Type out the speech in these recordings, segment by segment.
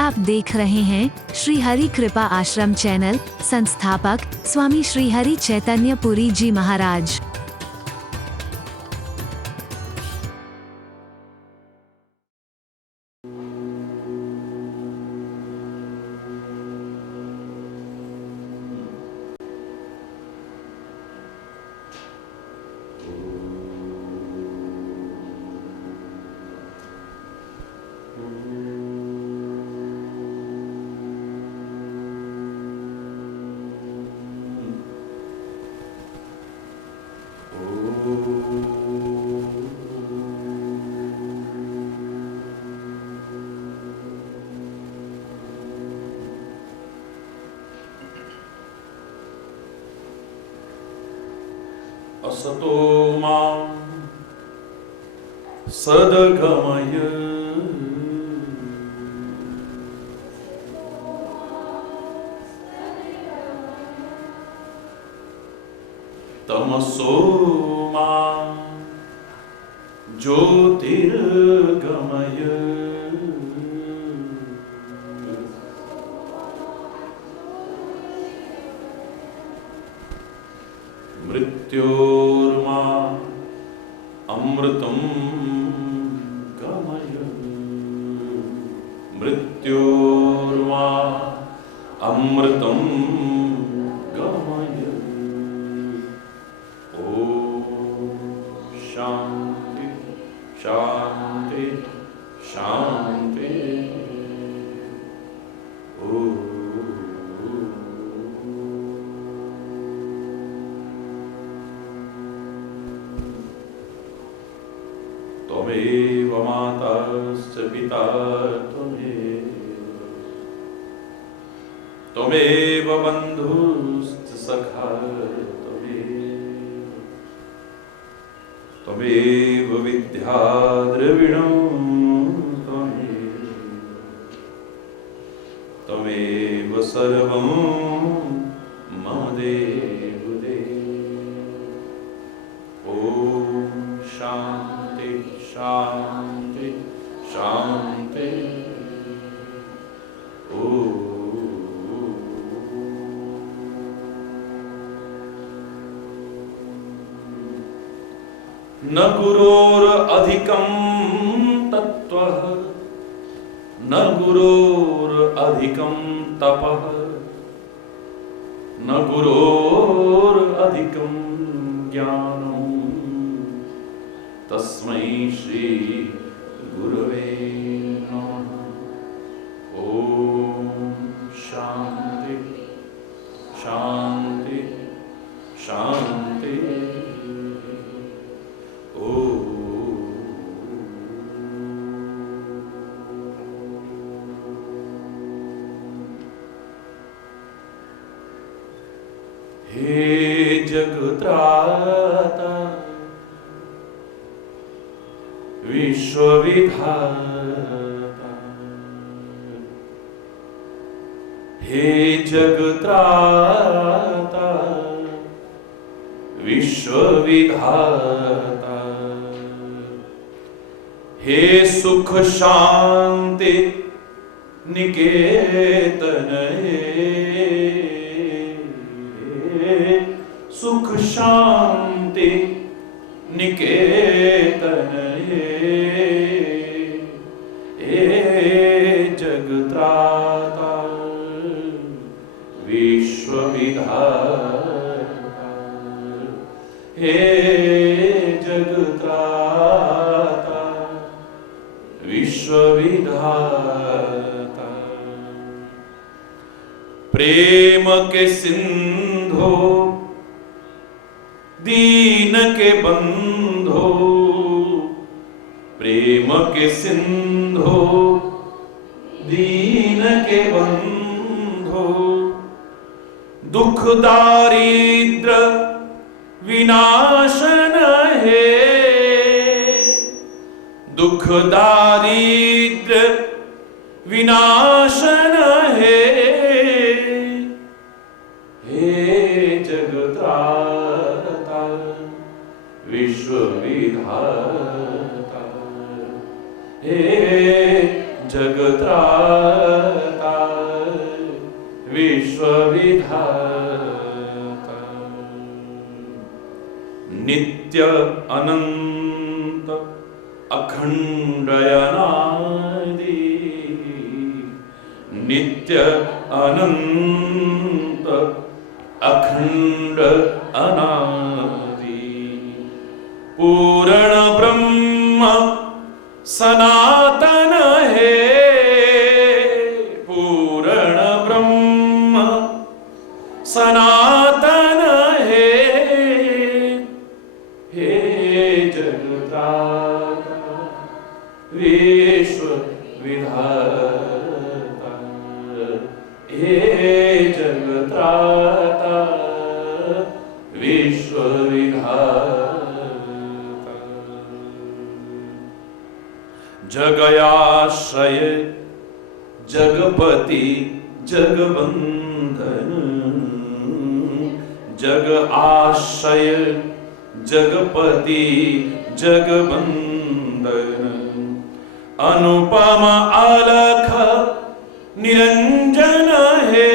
आप देख रहे हैं श्री हरि कृपा आश्रम चैनल। संस्थापक स्वामी श्री हरि चैतन्य पुरी जी महाराज। असतो मां सद्गमय तमसो मां ज्योतिर्गमय मृत्योर्मा अमृतं गमय मृत्योर्मा अमृतं गमय। ॐ शान्ति शान्ति शान्ति। त्वमेव माताश्च पिता त्वमेव बन्धुश्च सखा त्वमेव विद्या द्रविणं त्वमेव सर्वं मम देव देव। ॐ शान्ति शान्ति शान्ति। न गुरोरधिकं तत्त्वः न गुरोरधिकं तपः न गुरोरधिकं ज्ञानं तस्मै श्री गुरवे नमः। ॐ शान्ति शान्ति शान्ति। हे जगत्राता विश्वविधाता हे जगत्राता विश्वविधाता हे सुख शांति निकेतन सुख शांति निकेतन जगत्राता विश्वविधाता हे जगत्राता विश्वविधाता। प्रेम के सिंधु दीन के बंधो प्रेम के सिंधु दीन के बंधो दुख दारिद्र विनाशन है दुख दारिद्र विनाशन है। हे जगत्राता विश्वविधाता हे जगत्राता नित्य अनंत अखंड अनादि, नित्य अनंत अखंड अनादि, पूर्ण ब्रह्म सनातन है, पूर्ण ब्रह्म सनातन है, हे जगत्राता विश्व विधाता, हे जगत्राता विश्व विधाता, जगयाश्रय जगपति जगबंधन, जग आश्रय जगपति जगबंधन, अनुपम अलख निरंजन है,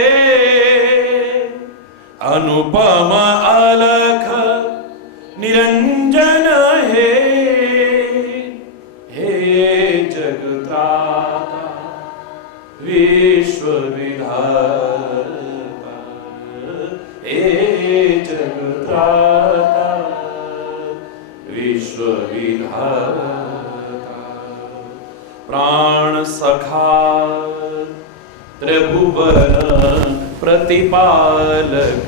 अनुपम अलख निरंजन है, हे जगत्राता विश्व विधाता, हे जगत्राता विश्व विधाता, प्राण सखा त्रिभुवन प्रतिपालक,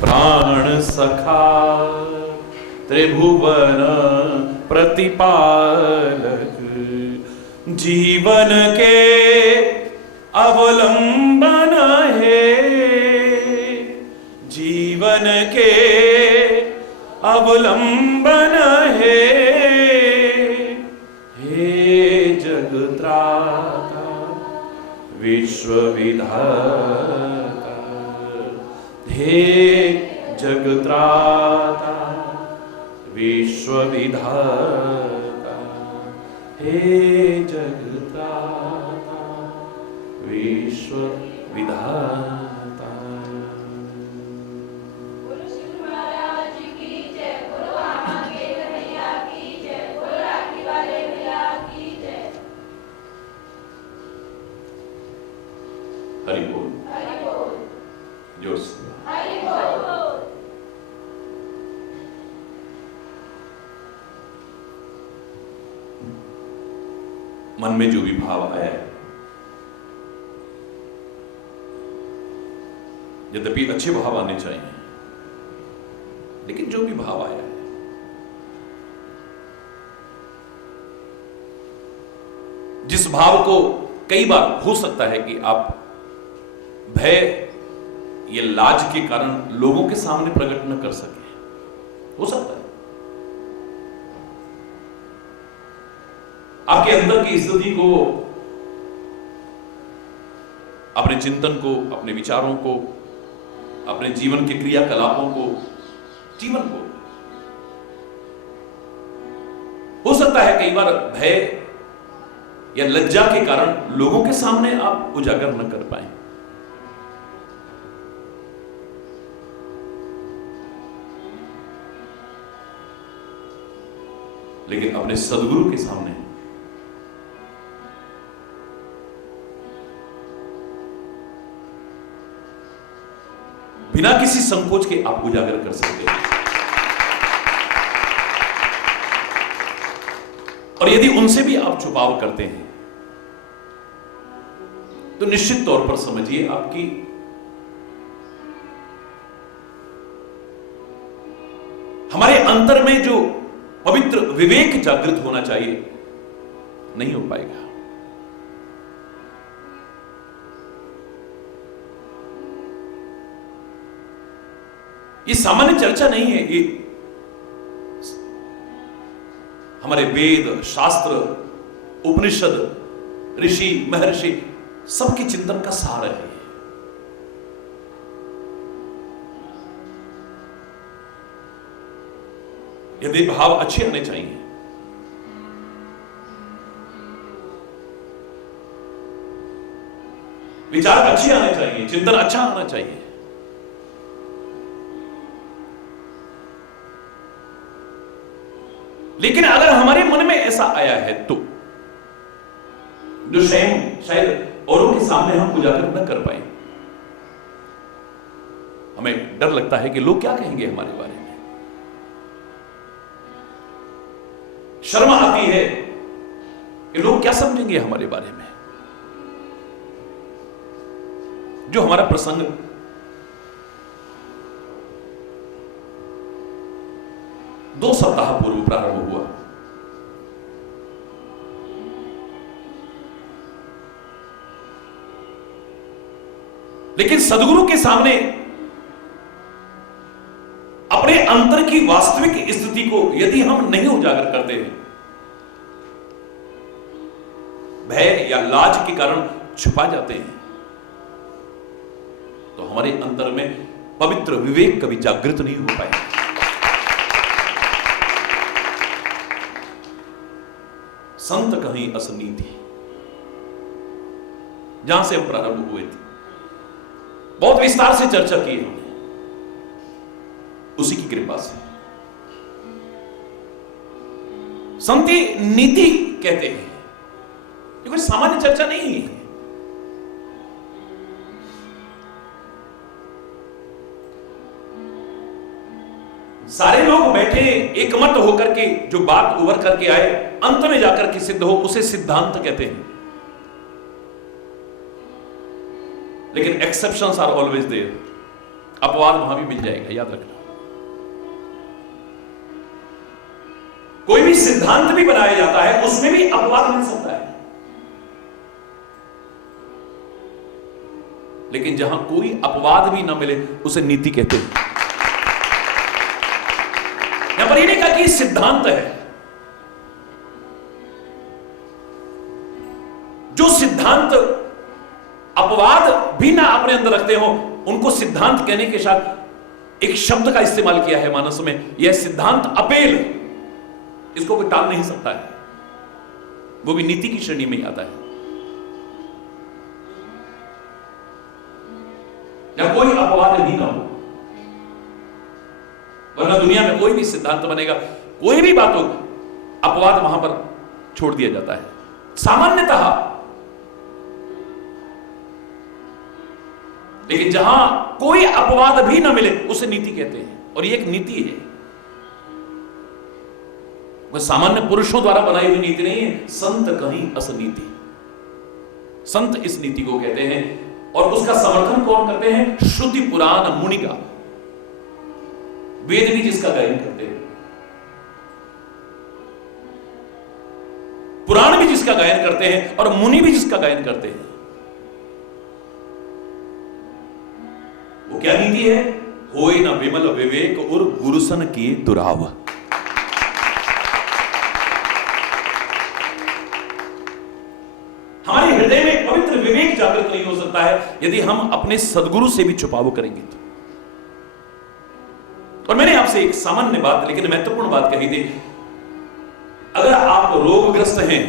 प्राण सखा त्रिभुवन प्रतिपालक, जीवन के अवलंबन है, जीवन के अवलंबन है, हे जगत्राता विश्व विधाता, हे जगत्राता विश्व विधाता, हे जगत्राता विश्व विधाता। हरि बोल, जोर से हरि बोल। मन में जो भी भाव आया है, यद्यपि अच्छे भाव आने चाहिए, लेकिन जो भी भाव आया है, जिस भाव को कई बार हो सकता है कि आप भय या लाज के कारण लोगों के सामने प्रकट न कर सके, हो सकता है आपके अंदर की स्थिति को, अपने चिंतन को, अपने विचारों को, अपने जीवन के क्रियाकलापों को, जीवन को, हो सकता है कई बार भय या लज्जा के कारण लोगों के सामने आप उजागर न कर पाए, लेकिन अपने सद्गुरु के सामने बिना किसी संकोच के आप उजागर कर सकते हैं। और यदि उनसे भी आप छुपाव करते हैं तो निश्चित तौर पर समझिए आपकी हमारे अंतर में जो पवित्र विवेक जागृत होना चाहिए नहीं हो पाएगा। ये सामान्य चर्चा नहीं है, ये हमारे वेद, शास्त्र, उपनिषद, ऋषि, महर्षि सबके चिंतन का सार है। यदि भाव अच्छे आने चाहिए, विचार अच्छे आने चाहिए, चिंतन अच्छा आना चाहिए, लेकिन अगर हमारे मन में ऐसा आया है तो जो शायद औरों के सामने हम उजागर न कर पाए, हमें डर लगता है कि लोग क्या कहेंगे हमारे बारे में, शर्म आती है कि लोग क्या समझेंगे हमारे बारे में। जो हमारा प्रसंग 2 सप्ताह पूर्व प्रारंभ हुआ, लेकिन सदगुरु के सामने अपने अंतर की वास्तविक स्थिति को यदि हम नहीं उजागर करते हैं, भय या लाज के कारण छुपा जाते हैं, तो हमारे अंतर में पवित्र विवेक कभी जागृत नहीं हो पाएगा। संत कहीं असनीति, जहां से हम प्रारंभ हुए थे, बहुत विस्तार से चर्चा की हमने, उसी की कृपा से। संति नीति कहते हैं, ये कोई सामान्य चर्चा नहीं है। सारे लोग बैठे एकमत होकर के जो बात उभर करके आए, अंत में जाकर के सिद्ध हो, उसे सिद्धांत कहते हैं। लेकिन एक्सेप्शंस आर ऑलवेज देयर, अपवाद वहां भी मिल जाएगा, याद रखना। कोई भी सिद्धांत भी बनाया जाता है, उसमें भी अपवाद मिल सकता है। लेकिन जहां कोई अपवाद भी ना मिले, उसे नीति कहते हैं। यहां पर ये नहीं कहा कि सिद्धांत है। जो सिद्धांत अपवाद भी ना अपने अंदर रखते हो, उनको सिद्धांत कहने के साथ एक शब्द का इस्तेमाल किया है मानस में, यह सिद्धांत अपेल, इसको कोई टाल नहीं सकता है, वो भी नीति की श्रेणी में आता है। या कोई अपवाद भी ना हो, वरना दुनिया में कोई भी सिद्धांत बनेगा, कोई भी बात हो, अपवाद वहां पर छोड़ दिया जाता है सामान्यतः। लेकिन जहां कोई अपवाद भी ना मिले, उसे नीति कहते हैं, और ये एक नीति है। वह सामान्य पुरुषों द्वारा बनाई हुई नीति नहीं है, संत कहीं असनीति। संत इस नीति को कहते हैं, और उसका समर्थन कौन करते हैं? श्रुति पुराण मुनिगा, वेद भी जिसका गायन करते हैं, पुराण भी जिसका गायन करते हैं, और मुनि भी जिसका गायन करते हैं। वो क्या नीति है? होए ना विमल विवेक और गुरुसन किए दुराव। हमारे हृदय में पवित्र विवेक जागृत नहीं हो सकता है यदि हम अपने सदगुरु से भी छुपाव करेंगे तो। और मैंने आपसे एक सामान्य बात लेकिन महत्वपूर्ण बात कही थी, अगर आप रोगग्रस्त हैं,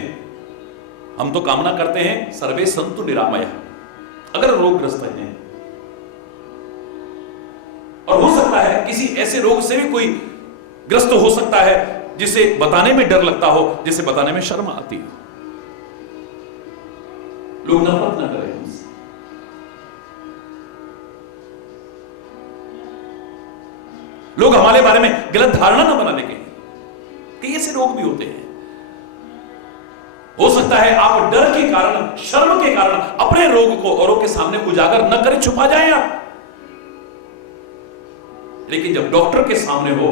हम तो कामना करते हैं सर्वे संतु निरामया, अगर रोगग्रस्त हैं, और हो सकता है किसी ऐसे रोग से भी कोई ग्रस्त हो सकता है जिसे बताने में डर लगता हो, जिसे बताने में शर्म आती हो, लोग नफरत ना करें हमसे। लोग हमारे बारे में गलत धारणा ना बना लेंगे कि ऐसे रोग भी होते हैं। हो सकता है आप डर के कारण, शर्म के कारण अपने रोग को औरों के सामने उजागर न करें, छुपा जाएं आप। लेकिन जब डॉक्टर के सामने हो,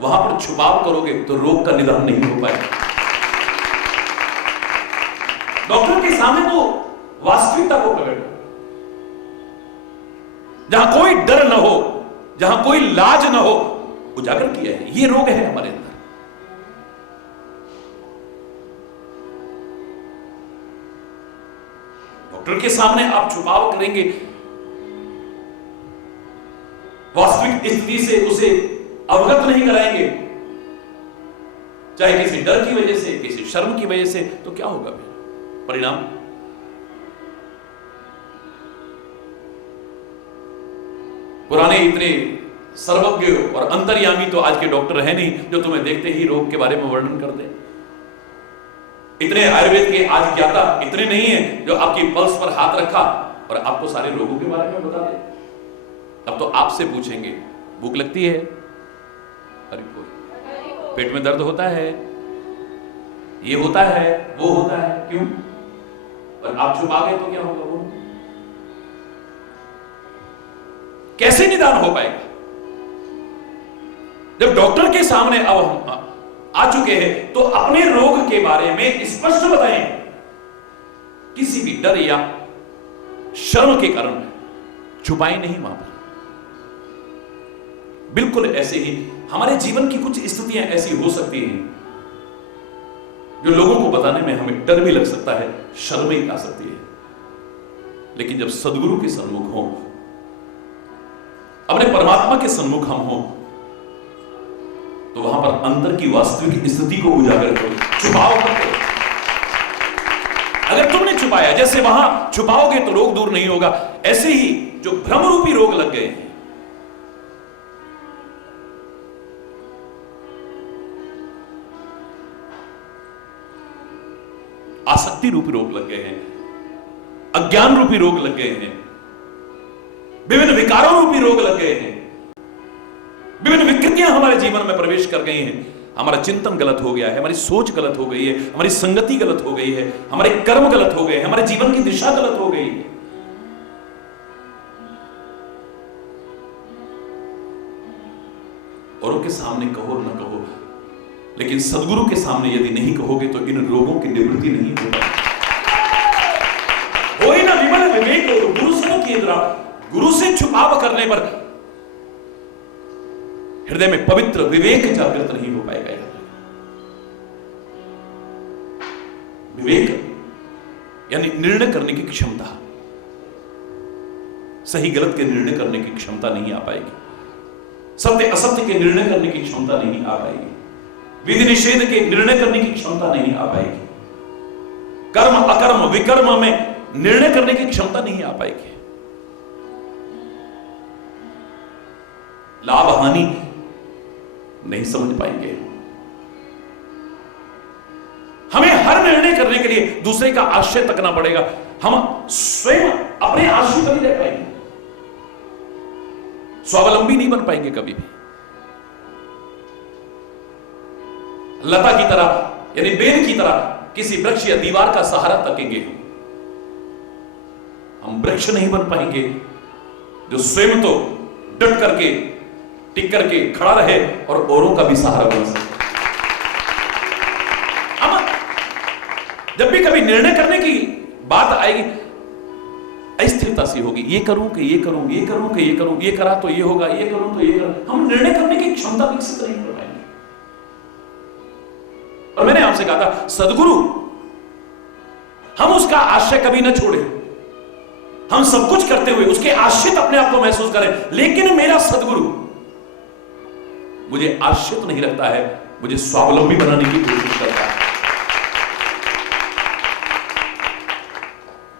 वहां पर छुपाव करोगे तो रोग का निदान नहीं हो पाएगा। डॉक्टर के सामने तो वास्तविकता को प्रकट करो, जहां कोई डर न हो, जहां कोई लाज न हो, उजागर किया है। ये रोग है हमारे अंदर। डॉक्टर के सामने आप छुपाव करेंगे, वास्तविक स्थिति से उसे अवगत नहीं कराएंगे, चाहे किसी डर की वजह से, किसी शर्म की वजह से, तो क्या होगा फिर परिणाम? पुराने इतने सर्वज्ञ और अंतर्यामी तो आज के डॉक्टर है नहीं जो तुम्हें देखते ही रोग के बारे में वर्णन कर दे। इतने आयुर्वेद के आज ज्ञाता इतने नहीं है जो आपकी पल्स पर हाथ रखा और आपको सारे रोगों के बारे में बता दे। अब तो आपसे पूछेंगे भूख लगती है, अरे कोई पेट में दर्द होता है, ये होता है, वो होता है, क्यों? और आप छुपा गए तो क्या होगा? वो कैसे निदान हो पाएगा? जब डॉक्टर के सामने अब हम आ चुके हैं तो अपने रोग के बारे में स्पष्ट बताएं, किसी भी डर या शर्म के कारण छुपाएं नहीं वहां पर। बिल्कुल ऐसे ही हमारे जीवन की कुछ स्थितियां ऐसी हो सकती हैं जो लोगों को बताने में हमें डर भी लग सकता है, शर्म ही आ सकती है। लेकिन जब सदगुरु के सन्मुख हो, अपने परमात्मा के सन्मुख हम हो, तो वहां पर अंदर की वास्तविक स्थिति को उजागर करो, छुपाओ मत करो। अगर तुमने छुपाया, जैसे वहां छुपाओगे तो रोग दूर नहीं होगा, ऐसे ही जो भ्रम रूपी रोग लग गए हैं, आसक्ति रूपी रोग लग गए हैं, अज्ञान रूपी रोग लग गए हैं, विभिन्न विकारों रूपी रोग लग गए हैं, विभिन्न विकृतियां हमारे जीवन में प्रवेश कर गई हैं। हमारा चिंतन गलत हो गया है, हमारी सोच गलत हो गई है, हमारी संगति गलत हो गई है, हमारे कर्म गलत हो गए हैं, हमारे जीवन की दिशा गलत हो गई है। औरों के सामने कहो न कहो, लेकिन सदगुरु के सामने यदि नहीं कहोगे तो इन रोगों की निवृत्ति नहीं हो पाएगी। होई ना विमल विवेक गुरु से केंद्रा, गुरु से छुपाव करने पर हृदय में पवित्र विवेक जागृत नहीं हो पाएगा। विवेक यानी निर्णय करने की क्षमता, सही गलत के निर्णय करने की क्षमता नहीं आ पाएगी, सत्य असत्य के निर्णय करने की क्षमता नहीं आ पाएगी, विधि निषेध के निर्णय करने की क्षमता नहीं आ पाएगी, कर्म अकर्म विकर्म में निर्णय करने की क्षमता नहीं आ पाएगी, लाभ हानि नहीं समझ पाएंगे। हमें हर निर्णय करने के लिए दूसरे का आश्रय तकना पड़ेगा, हम स्वयं अपने आश्रय नहीं रह पाएंगे, स्वावलंबी नहीं बन पाएंगे कभी भी। लता की तरह यानी बेल की तरह किसी वृक्ष या दीवार का सहारा तकेंगे, हम वृक्ष नहीं बन पाएंगे जो स्वयं तो डट करके टिक करके खड़ा रहे और औरों का भी सहारा बन सके। अब जब भी कभी निर्णय करने की बात आएगी, अस्थिरता सी होगी, ये करूं कि ये करूं, ये करूं कि ये करूं, ये करा तो ये होगा, ये करूं तो ये करूं, हम निर्णय करने की क्षमता विकसित नहीं कर पाएंगे। और मैंने आपसे कहा था सदगुरु, हम उसका आश्रय कभी न छोड़े, हम सब कुछ करते हुए उसके आश्रित अपने आप को महसूस करें, लेकिन मेरा सदगुरु मुझे आश्रित नहीं रखता है, मुझे स्वावलंबी बनाने की कोशिश करता है,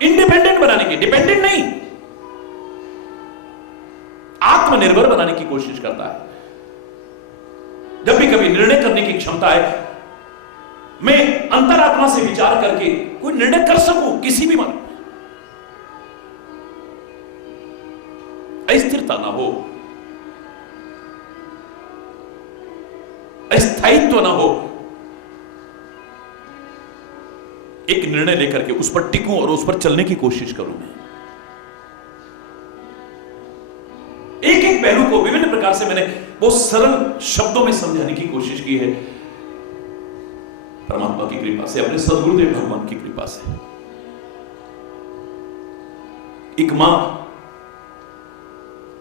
इंडिपेंडेंट बनाने की, डिपेंडेंट नहीं, आत्मनिर्भर बनाने की कोशिश करता है। जब भी कभी निर्णय करने की क्षमता है, मैं अंतरात्मा से विचार करके कोई निर्णय कर सकूं किसी भी मन, अस्थिरता ना हो, अस्थायित्व ना हो, एक निर्णय लेकर के उस पर टिकूं और उस पर चलने की कोशिश करूं। मैं एक एक पहलू को विभिन्न प्रकार से मैंने बहुत सरल शब्दों में समझाने की कोशिश की है, परमात्मा की कृपा से, अपने सदगुरुदेव भगवान की कृपा से। एक मां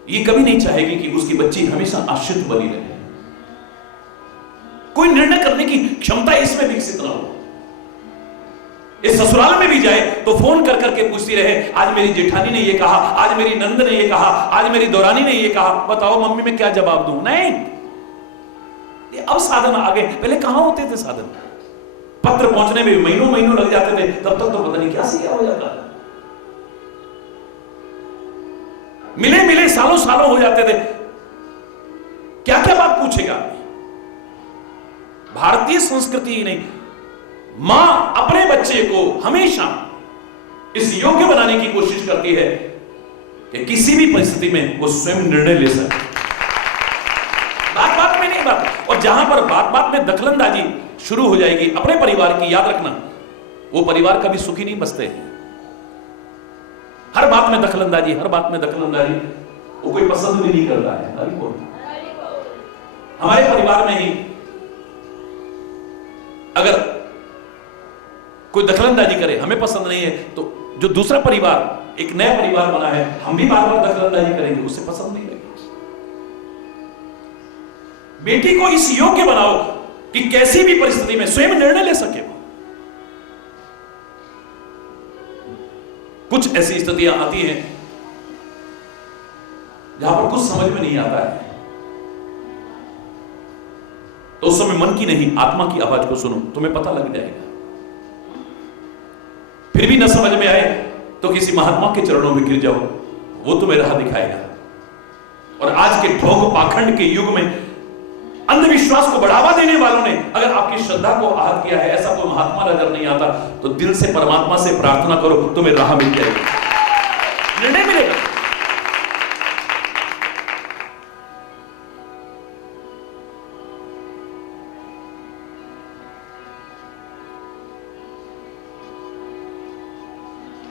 ये कभी नहीं चाहेगी कि उसकी बच्ची हमेशा आश्रित बनी रहे, कोई निर्णय करने की क्षमता इसमें विकसित ना हो। इस ससुराल में भी जाए तो फोन कर करके पूछती रहे, आज मेरी जेठानी ने ये कहा, आज मेरी नंद ने ये कहा, आज मेरी दौरानी ने ये कहा, बताओ मम्मी मैं क्या जवाब दूं? नहीं, ये अब साधन आ गए, पहले कहां होते थे साधन? पत्र पहुंचने में महीनों महीनों लग जाते थे, तब तक तो पता नहीं क्या से क्या हो जाता था, मिले मिले सालों सालों हो जाते थे। पूछेगा। भारतीय संस्कृति ही नहीं, मां अपने बच्चे को हमेशा इस योग्य बनाने की कोशिश करती है कि किसी भी परिस्थिति में वो स्वयं निर्णय ले सके। बात बात में नहीं बात, और जहां पर बात बात में दखलंदाजी शुरू हो जाएगी अपने परिवार की, याद रखना वो परिवार कभी सुखी नहीं बसते हैं। हर बात में दखलंदाजी, हर बात में दखलंदाजी, वो कोई पसंद भी नहीं करता है। हमारे परिवार में ही अगर कोई दखलंदाजी करे, हमें पसंद नहीं है, तो जो दूसरा परिवार, एक नया परिवार बना है, हम भी बार बार दखलंदाजी करेंगे, उससे पसंद नहीं लगेगा। बेटी को इस योग्य बनाओ कि कैसी भी परिस्थिति में स्वयं निर्णय ले सके। कुछ ऐसी स्थितियां आती हैं जहां पर कुछ समझ में नहीं आता है, तो उस समय मन की नहीं आत्मा की आवाज को सुनो, तुम्हें पता लग जाएगा। फिर भी न समझ में आए तो किसी महात्मा के चरणों में गिर जाओ, वो तुम्हें राह दिखाएगा। और आज के ढोंग पाखंड के युग में अंधविश्वास को बढ़ावा देने वालों ने अगर आपकी श्रद्धा को आहत किया है, ऐसा कोई महात्मा नजर नहीं आता, तो दिल से परमात्मा से प्रार्थना करो, तुम्हें राह मिल जाएगी, निर्णय मिलेगा।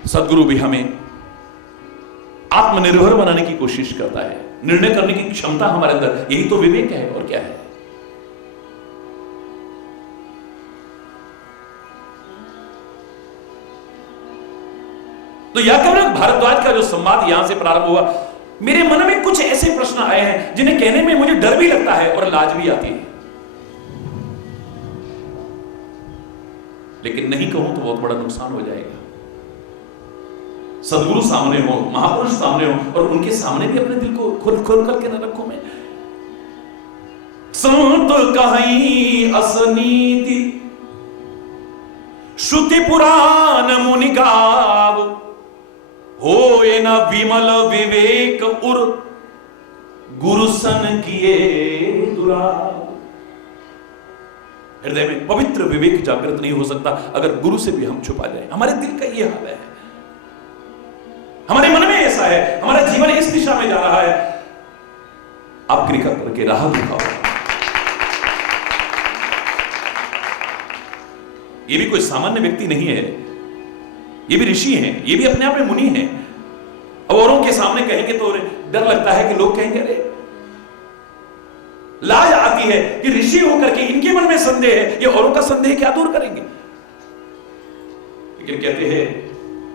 सदगुरु भी हमें आत्मनिर्भर बनाने की कोशिश करता है, निर्णय करने की क्षमता हमारे अंदर, यही तो विवेक है और क्या है। तो याकवराज भारद्वाज का जो संवाद यहां से प्रारंभ हुआ, मेरे मन में कुछ ऐसे प्रश्न आए हैं जिन्हें कहने में मुझे डर भी लगता है और लाज भी आती है, लेकिन नहीं कहूं तो बहुत बड़ा नुकसान हो जाएगा। सदगुरु सामने हो, महापुरुष सामने हो, और उनके सामने भी अपने दिल को खोल खोल करके न रखूं मैं। संत कहीं असनीति श्रुति पुराण मुनि गाव, होए न विमल विवेक उर गुरु सन किए दुराव। हृदय में पवित्र विवेक जागृत नहीं हो सकता अगर गुरु से भी हम छुपा जाए। हमारे दिल का यह हाल है, हमारे मन में ऐसा है, हमारा जीवन इस दिशा में जा रहा है। आप कृपा करके राह दिखाओ। ये भी कोई सामान्य व्यक्ति नहीं है, ये भी ऋषि हैं, ये भी अपने आप में मुनि हैं। अब औरों के सामने कहेंगे तो डर लगता है कि लोग कहेंगे, अरे लाज आती है कि ऋषि होकर के इनके मन में संदेह है, ये औरों का संदेह क्या दूर करेंगे। लेकिन कहते हैं,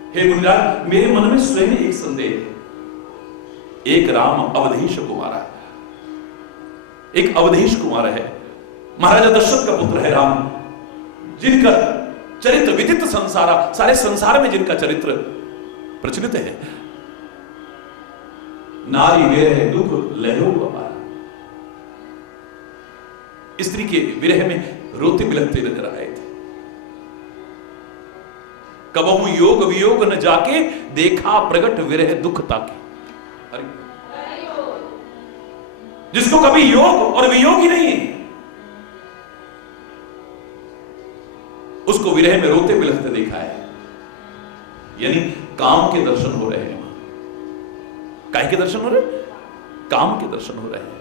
हे मुनिराज, मेरे मन में स्वयं एक संदेह है। एक राम अवधेश कुमार है, एक अवधेश कुमार है, महाराजा दशरथ का पुत्र है राम, जिनका चरित्र विदित संसार, सारे संसार में जिनका चरित्र प्रचलित है। नारी विरह दुख लहरों अपार, स्त्री के विरह में रोते बिलखते नजर आए थे। कबहु योग वियोग न जाके, देखा प्रगट विरह दुख ताके। अरे जिसको कभी योग और वियोग ही नहीं, उसको विरह में रोते बिलखते देखा है। यानी काम के दर्शन हो रहे हैं वहां। काय के दर्शन हो रहे हैं? काम के दर्शन हो रहे हैं।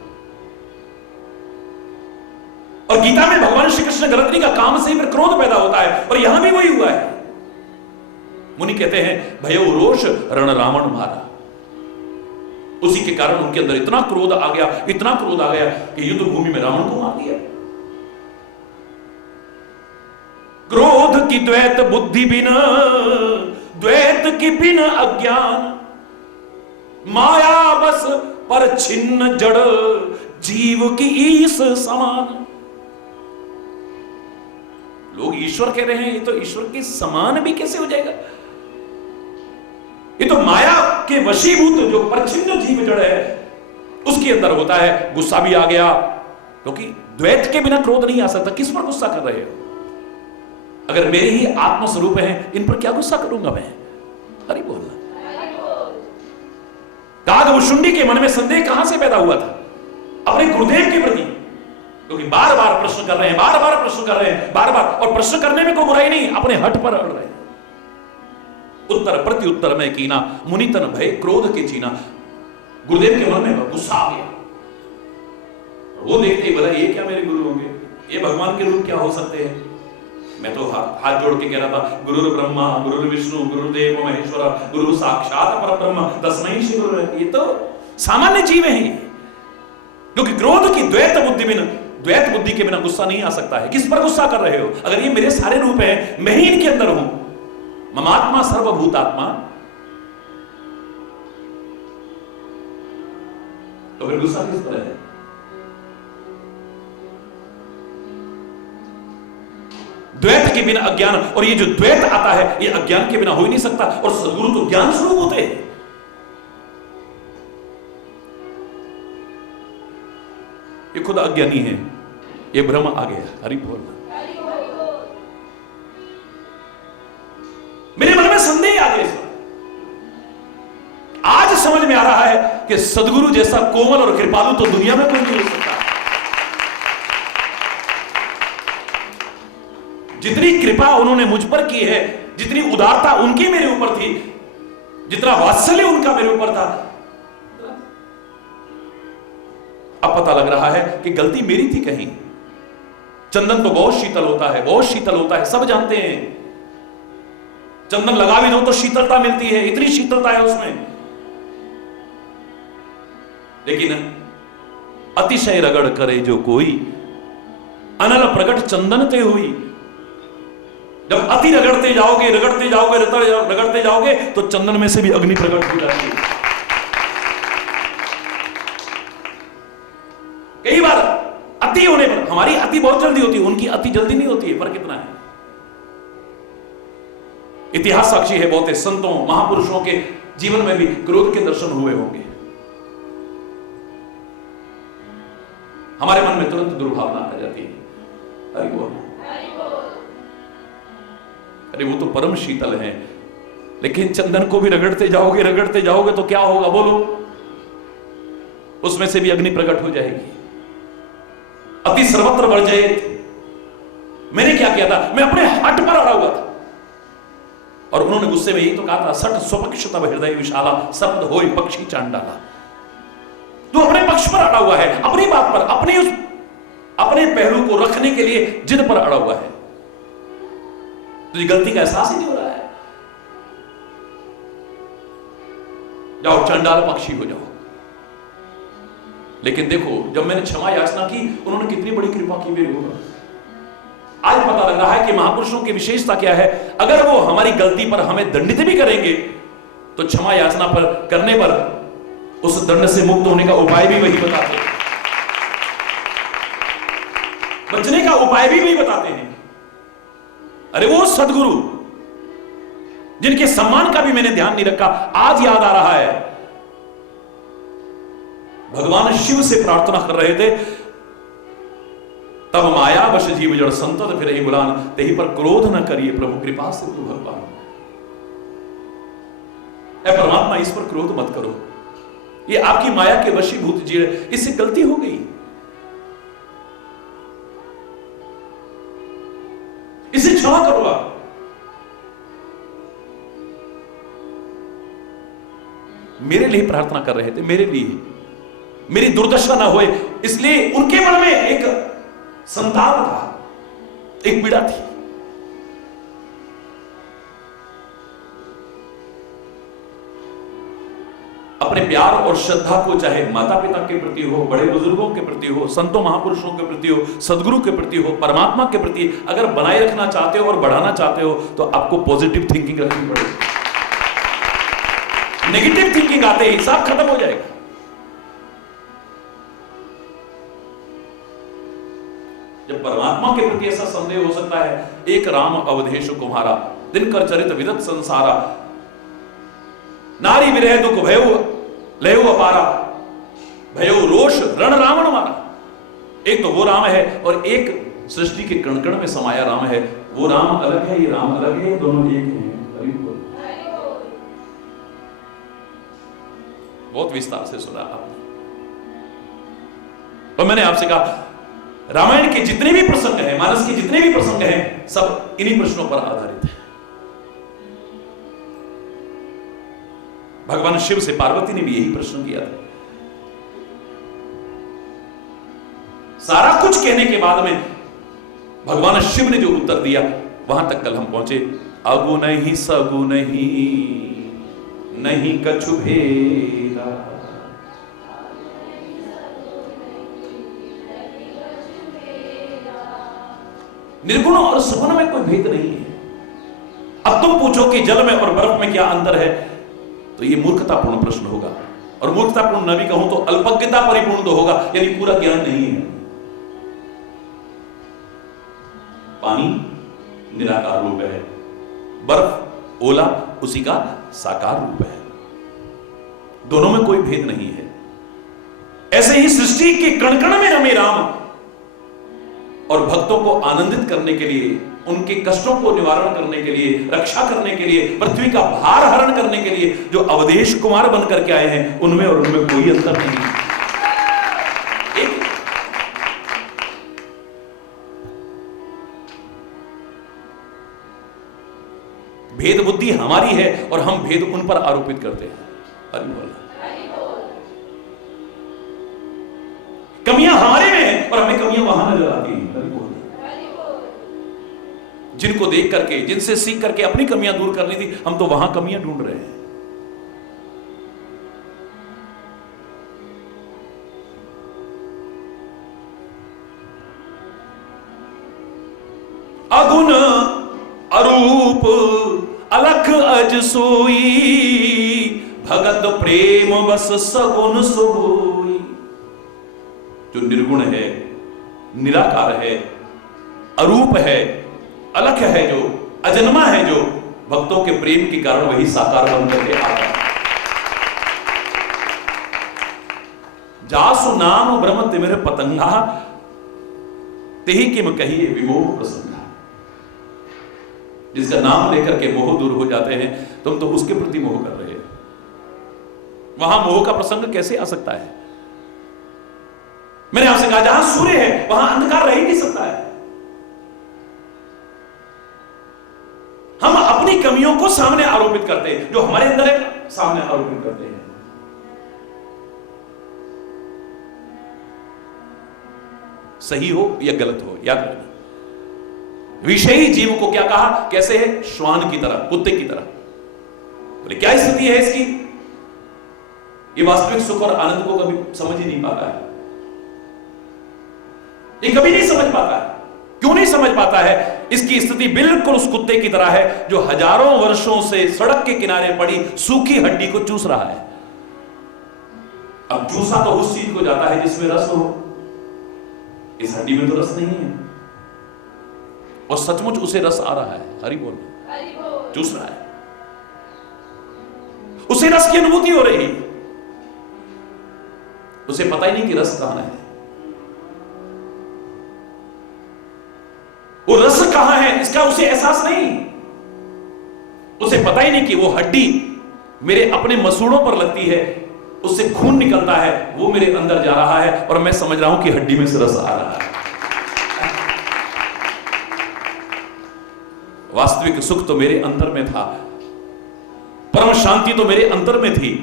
और गीता में भगवान श्री कृष्ण गलती का काम से ही फिर क्रोध पैदा होता है, और यहां भी वही हुआ है। मुनि कहते हैं, भयो रोष रण रावण मारा। उसी के कारण उनके अंदर इतना क्रोध आ गया, इतना क्रोध आ गया कि युद्ध भूमि में रावण को मार दिया। क्रोध की द्वैत बुद्धि बिन, द्वैत की बिन अज्ञान, माया बस पर छिन्न जड़, जीव की ईस समान। लोग ईश्वर कह रहे हैं, ये तो ईश्वर के समान भी कैसे हो जाएगा? ये तो माया के वशीभूत जो परछिन्न जीव जड़ है उसके अंदर होता है। गुस्सा भी आ गया, क्योंकि द्वैत के बिना क्रोध नहीं आ सकता। किस पर गुस्सा कर रहे हो? अगर मेरे ही आत्म स्वरूप हैं, इन पर क्या गुस्सा करूंगा मैं? हरि बोल। काग वशुंडी के मन में संदेह कहां से पैदा हुआ था? अपने गुरुदेव के प्रति, क्योंकि बार बार प्रश्न कर रहे हैं, बार बार प्रश्न कर रहे हैं, बार बार, और प्रश्न करने में कोई बुराई नहीं, अपने हट पर अड़ रहे हैं। उत्तर प्रति उत्तर में कीना, मुनितन भय क्रोध के चीना। गुरुदेव के मन में गुस्सा आ गया। वो देखते ही बोला, ये क्या मेरे गुरु होंगे, ये भगवान के रूप क्या हो सकते हैं। मैं तो हाथ जोड़ के कह रहा था, गुरु ब्रह्मा गुरु विष्णु गुरुदेव महेश्वर गुरु साक्षात परब्रह्म तस्मै श्री गुरु। ये तो सामान्य जीव है, क्योंकि क्रोध की द्वैत बुद्धि के बिना गुस्सा नहीं आ सकता है। किस पर गुस्सा कर रहे हो? अगर ये मेरे सारे रूप हैं, मैं ही इनके अंदर हूं, ममात्मा सर्वभूतात्मा, तो फिर गुस्सा किस पर है? द्वैत के बिना अज्ञान, और ये जो द्वैत आता है ये अज्ञान के बिना हो ही नहीं सकता। और सदगुरु तो ज्ञान स्वरूप होते हैं। ये खुद अज्ञानी है, ये भ्रम आ गया। हरि बोल। मेरे मन में संदेह आ गया। आज समझ में आ रहा है कि सदगुरु जैसा कोमल और कृपालु तो दुनिया में कोई नहीं हो सकता। जितनी कृपा उन्होंने मुझ पर की है, जितनी उदारता उनकी मेरे ऊपर थी, जितना वात्सल्य उनका मेरे ऊपर था, अब पता लग रहा है कि गलती मेरी थी कहीं। चंदन तो बहुत शीतल होता है, बहुत शीतल होता है, सब जानते हैं। चंदन लगा भी दो तो शीतलता मिलती है, इतनी शीतलता है उसमें। लेकिन अतिशय रगड़ करे जो कोई, अनल प्रकट चंदन ते हुई। जब अति रगड़ते जाओगे रगड़ते जाओगे तो चंदन में से भी अग्नि प्रकट हो जाती है। कई बार अति होने पर, हमारी अति बहुत जल्दी होती है, उनकी अति जल्दी नहीं होती है। फर्क कितना है? इतिहास साक्षी है, बहुत संतों महापुरुषों के जीवन में भी क्रोध के दर्शन हुए होंगे। हमारे मन में तुरंत दुर्भावना आ जाती है, अरे वो तो परम शीतल है। लेकिन चंदन को भी रगड़ते जाओगे तो क्या होगा बोलो? उसमें से भी अग्नि प्रकट हो जाएगी। अति सर्वत्र वर्जयेत्। मैंने क्या किया था? मैं अपने हट पर अड़ा हुआ था, और उन्होंने गुस्से में यही तो कहा था, सठ स्वपक्ष तब हृदय विशाला, शब्द होय पक्षी चांडाला। तू अपने पक्ष पर अड़ा हुआ है, अपनी बात पर, अपने पहलू को रखने के लिए जिद पर अड़ा हुआ है। तुझे गलती का एहसास ही नहीं हो रहा है। जाओ चांडाल पक्षी हो जाओ। लेकिन देखो, जब मैंने क्षमा याचना की, उन्होंने कितनी बड़ी कृपा की मेरे ऊपर। आज पता लग रहा है कि महापुरुषों की विशेषता क्या है। अगर वो हमारी गलती पर हमें दंडित भी करेंगे तो क्षमा याचना पर करने पर उस दंड से मुक्त होने का उपाय भी वही बताते हैं, बचने का उपाय भी वही बताते हैं। अरे वो सदगुरु जिनके सम्मान का भी मैंने ध्यान नहीं रखा, आज याद आ रहा है। भगवान शिव से प्रार्थना कर रहे थे, तब माया वश जीव जड़ संतत फिर बुलान, तेहि पर क्रोध न करिए प्रभु कृपा से तू भगवान। ऐ परमात्मा, इस पर क्रोध मत करो, ये आपकी माया के वशीभूत जीव, इससे गलती हो गई, इसे क्षमा करो आप। मेरे लिए प्रार्थना कर रहे थे, मेरे लिए, मेरी दुर्दशा ना होए, इसलिए उनके मन में एक संताप था, एक पीड़ा थी। अपने प्यार और श्रद्धा को चाहे माता पिता के प्रति हो, बड़े बुजुर्गों के प्रति हो, संतों महापुरुषों के प्रति हो, सदगुरु के प्रति हो, परमात्मा के प्रति अगर बनाए रखना चाहते हो और बढ़ाना चाहते हो तो आपको पॉजिटिव थिंकिंग रखनी पड़ेगी। नेगेटिव थिंकिंग आते ही हिसाब खत्म हो जाएगा। जब परमात्मा के प्रति ऐसा संदेह हो सकता है, एक राम अवधेश कुम्हारा, दिनकर चरित विदत संसारा, नारी विरह दुख भयो लयो अपारा, भयो रोष रण रावण मारा। एक तो वो राम है और एक सृष्टि के कण कण में समाया राम है। वो राम अलग है, ये राम अलग है, दोनों एक हैं। बहुत विस्तार से सुना आपने। और मैंने आपसे कहा रामायण के जितने भी प्रसंग हैं, मानस के जितने भी प्रसंग हैं, सब इन्हीं प्रश्नों पर आधारित हैं। भगवान शिव से पार्वती ने भी यही प्रश्न किया था। सारा कुछ कहने के बाद में भगवान शिव ने जो उत्तर दिया, वहां तक कल हम पहुंचे। अगु नहीं सगु नहीं कछु भेदा, निर्गुण और सगुण में कोई भेद नहीं है। अब तुम पूछो कि जल में और बर्फ में क्या अंतर है, तो यह मूर्खतापूर्ण प्रश्न होगा। और मूर्खतापूर्ण न भी कहूं तो अल्पज्ञता परिपूर्ण तो होगा, यानी पूरा ज्ञान नहीं है। पानी निराकार रूप है, बर्फ ओला उसी का साकार रूप है, दोनों में कोई भेद नहीं है। ऐसे ही सृष्टि के कण कण में रमे राम, और भक्तों को आनंदित करने के लिए, उनके कष्टों को निवारण करने के लिए, रक्षा करने के लिए, पृथ्वी का भार हरण करने के लिए जो अवधेश कुमार बनकर के आए हैं, उनमें और उनमें कोई अंतर नहीं। एक भेद बुद्धि हमारी है और हम भेद उन पर आरोपित करते हैं। हरि बोल। कमियां हमारे में हैं और हमें कमियां वहां नजर आती हैं। हरि बोल। जिनको देख करके, जिनसे सीख करके अपनी कमियां दूर करनी थी, हम तो वहां कमियां ढूंढ रहे हैं। अगुण अरूप अलख अज सोई, भगत प्रेम बस सगुन सोई। जो निर्गुण है, निराकार है, अरूप है, अलख है, जो अजन्मा है, जो भक्तों के प्रेम के कारण वही साकार बनकर के आता है। जासु नाम ब्रह्म तिमिर पतंगा, तेहि किम कहिए विमोह प्रसंगा। जिसका नाम लेकर के मोह दूर हो जाते हैं, तुम तो उसके प्रति मोह कर रहे हो। वहां मोह का प्रसंग कैसे आ सकता है? मैंने आपसे कहा जहां सूर्य है वहां अंधकार रह ही नहीं सकता है। हम अपनी कमियों को सामने आरोपित करते हैं, जो हमारे अंदर है सामने आरोपित करते हैं। सही हो या गलत हो, याद रखना। विषयी जीव को क्या कहा, कैसे है? श्वान की तरह, कुत्ते की तरह। बोले क्या स्थिति है इसकी? ये वास्तविक सुख और आनंद को कभी समझ ही नहीं पाता है। ये कभी नहीं समझ पाता है। क्यों नहीं समझ पाता है? इसकी स्थिति बिल्कुल उस कुत्ते की तरह है जो हजारों वर्षों से सड़क के किनारे पड़ी सूखी हड्डी को चूस रहा है। अब चूसा तो उस चीज को जाता है जिसमें रस हो, इस हड्डी में तो रस नहीं है, और सचमुच उसे रस आ रहा है। हरि बोल। चूस रहा है, उसे रस की अनुभूति हो रही, उसे पता ही नहीं कि रस कहां है, वो रस कहां है इसका उसे एहसास नहीं। उसे पता ही नहीं कि वो हड्डी मेरे अपने मसूड़ों पर लगती है, उससे खून निकलता है, वो मेरे अंदर जा रहा है और मैं समझ रहा हूं कि हड्डी में से रस आ रहा है। वास्तविक सुख तो मेरे अंतर में था, परम शांति तो मेरे अंतर में थी,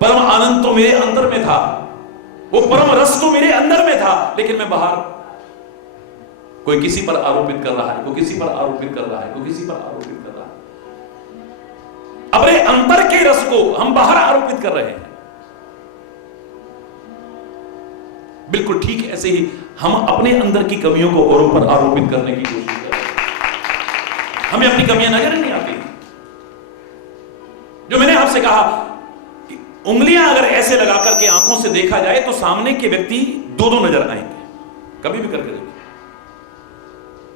परम आनंद तो मेरे अंतर में था, वो परम रस तो मेरे अंदर में था। लेकिन मैं बाहर, कोई किसी पर आरोपित कर रहा है, कोई किसी पर आरोपित कर रहा है, कोई किसी पर आरोपित कर रहा है। अपने अंतर के रस को हम बाहर आरोपित कर रहे हैं। बिल्कुल ठीक ऐसे ही हम अपने अंदर की कमियों को औरों पर आरोपित करने की कोशिश कर रहे हैं। हमें अपनी कमियां नजर नहीं आती। जो मैंने आपसे कहा कि उंगलियां अगर ऐसे लगा करके आंखों से देखा जाए तो सामने के व्यक्ति दो दो नजर आएंगे। कभी भी करके देखिए,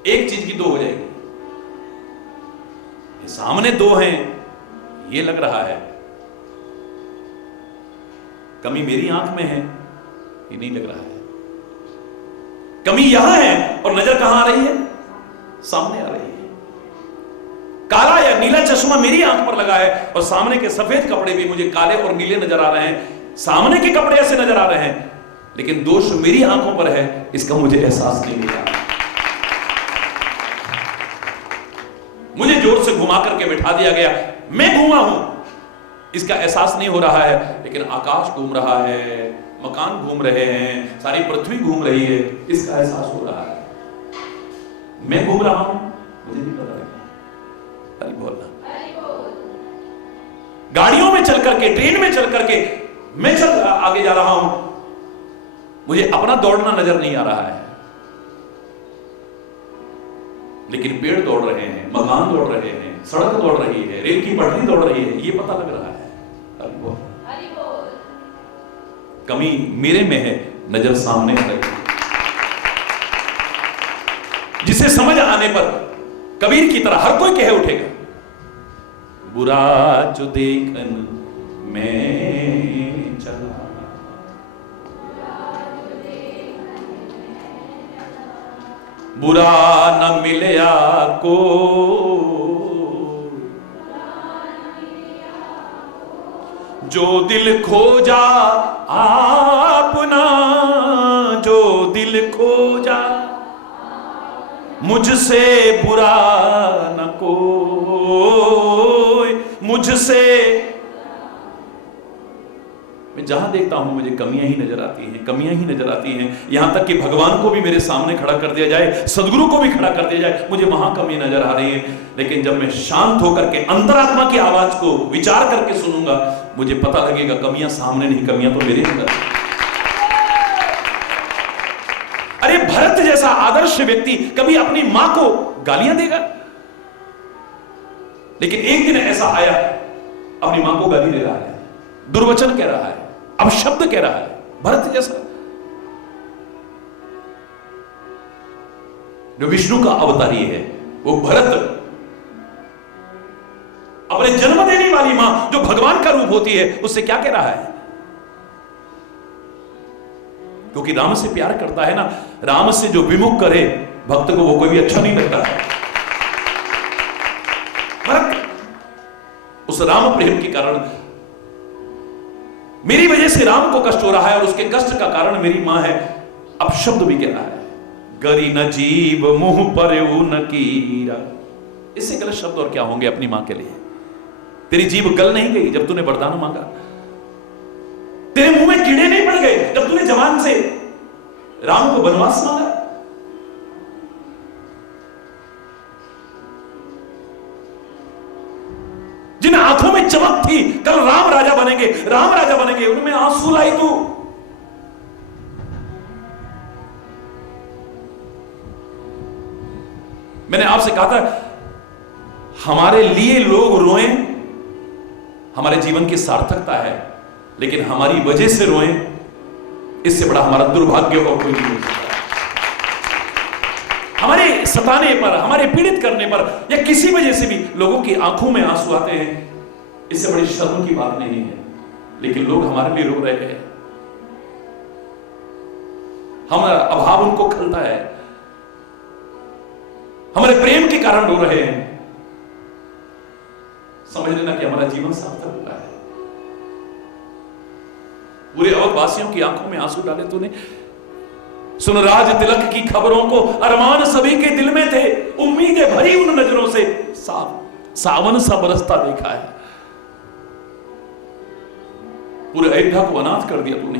एक चीज की दो हो जाएगी। ये सामने दो हैं, ये लग रहा है कमी मेरी आंख में है, ये नहीं लग रहा है। कमी यहां है और नजर कहां आ रही है? सामने आ रही है। काला या नीला चश्मा मेरी आंख पर लगा है और सामने के सफेद कपड़े भी मुझे काले और नीले नजर आ रहे हैं। सामने के कपड़े ऐसे नजर आ रहे हैं, लेकिन दोष मेरी आंखों पर है, इसका मुझे एहसास नहीं मिला। मुझे जोर से घुमा करके बिठा दिया गया, मैं घूमा हूं, इसका एहसास नहीं हो रहा है, लेकिन आकाश घूम रहा है, मकान घूम रहे हैं, सारी पृथ्वी घूम रही है, इसका एहसास हो रहा है। मैं घूम रहा हूं, मुझे नहीं पता लगा। अरे बोलना, गाड़ियों में चल करके, ट्रेन में चल करके मैं चल आगे जा रहा हूं, मुझे अपना दौड़ना नजर नहीं आ रहा है, लेकिन पेड़ दौड़ रहे हैं, मकान दौड़ रहे हैं, सड़क दौड़ रही है, रेल की पटरी दौड़ रही है, ये पता लग रहा है। कमी मेरे में है, नजर सामने आ रही है। जिसे समझ आने पर कबीर की तरह हर कोई कह उठेगा, बुरा जो देखन मैं चला, बुरा न मिलया को, जो दिल खोजा आपना, जो दिल खोजा मुझसे बुरा न कोई, मुझसे। मैं जहां देखता हूं मुझे कमियां ही नजर आती हैं, कमियां ही नजर आती हैं। यहां तक कि भगवान को भी मेरे सामने खड़ा कर दिया जाए, सदगुरु को भी खड़ा कर दिया जाए, मुझे वहां कमी नजर आ रही है। लेकिन जब मैं शांत होकर के अंतरात्मा की आवाज को विचार करके सुनूंगा, मुझे पता लगेगा कमियां सामने नहीं, कमियां तो मेरे अंदर। अरे भरत जैसा आदर्श व्यक्ति कभी अपनी मां को गालियां देगा? लेकिन एक दिन ऐसा आया, अपनी मां को गाली दे रहा है, दुर्वचन कह रहा है, अपशब्द कह रहा है। भरत जैसा, जो विष्णु का अवतारी है, वो भरत अपने जन्म देने वाली मां जो भगवान का रूप होती है, उससे क्या कह रहा है? क्योंकि राम से प्यार करता है ना, राम से जो विमुख करे भक्त को, वो कोई भी अच्छा नहीं लगता है। भरत उस राम प्रेम के कारण, मेरी वजह से राम को कष्ट हो रहा है और उसके कष्ट का कारण मेरी मां है, अब शब्द भी कह रहा है, गरी न जीव मुंह पर न कीरा। इससे गलत शब्द और क्या होंगे अपनी मां के लिए? तेरी जीभ गल नहीं गई जब तूने वरदान मांगा, तेरे मुंह में कीड़े नहीं पड़ गए जब तूने जवान से राम को वनवास मांगा। जिन आंखों में चमक थी, कल राम राजा बनेंगे, राम राजा बनेंगे, उनमें आंसू लाई तू। मैंने आपसे कहा था, हमारे लिए लोग रोएं, हमारे जीवन की सार्थकता है, लेकिन हमारी वजह से रोएं, इससे बड़ा हमारा दुर्भाग्य और कोई नहीं हो सकता। हमारे सताने पर, हमारे पीड़ित करने पर, या किसी वजह से भी लोगों की आंखों में आंसू आते हैं, इससे बड़ी शर्म की बात नहीं है। लेकिन लोग हमारे लिए रो रहे हैं, हमारा अभाव उनको खलता है, हमारे प्रेम के कारण रो रहे हैं। समझ लेना कि हमारा जीवन सार्थक हुआ है। पूरे अवध वासियों की आंखों में आंसू डाले तूने। सुन राज तिलक की खबरों को, अरमान सभी के दिल में थे, उम्मीदें भरी उन नजरों से सावन सा बरसता देखा है। पूरे अयोध्या को अनाथ कर दिया तूने,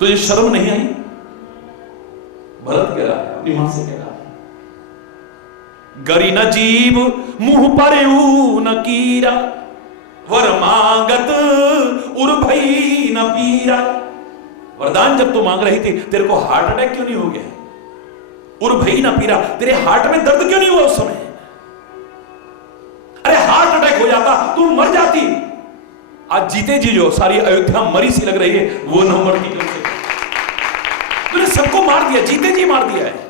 तुझे शर्म नहीं आई? भरत कह रहा है, अपनी मां से कह रहा है, गरी न जीव मुंह पर न कीरा, वर मांगत उर भई न पीरा। वरदान जब तू मांग रही थी, तेरे को हार्ट अटैक क्यों नहीं हो गया? उर भई न पीरा, तेरे हार्ट में दर्द क्यों नहीं हुआ उस समय? अरे हार्ट अटैक हो जाता, तू मर जाती। आज जीते जी जो सारी अयोध्या मरी सी लग रही है, वो न मरती कैसे? तूने सबको मार दिया, जीते जी मार दिया है।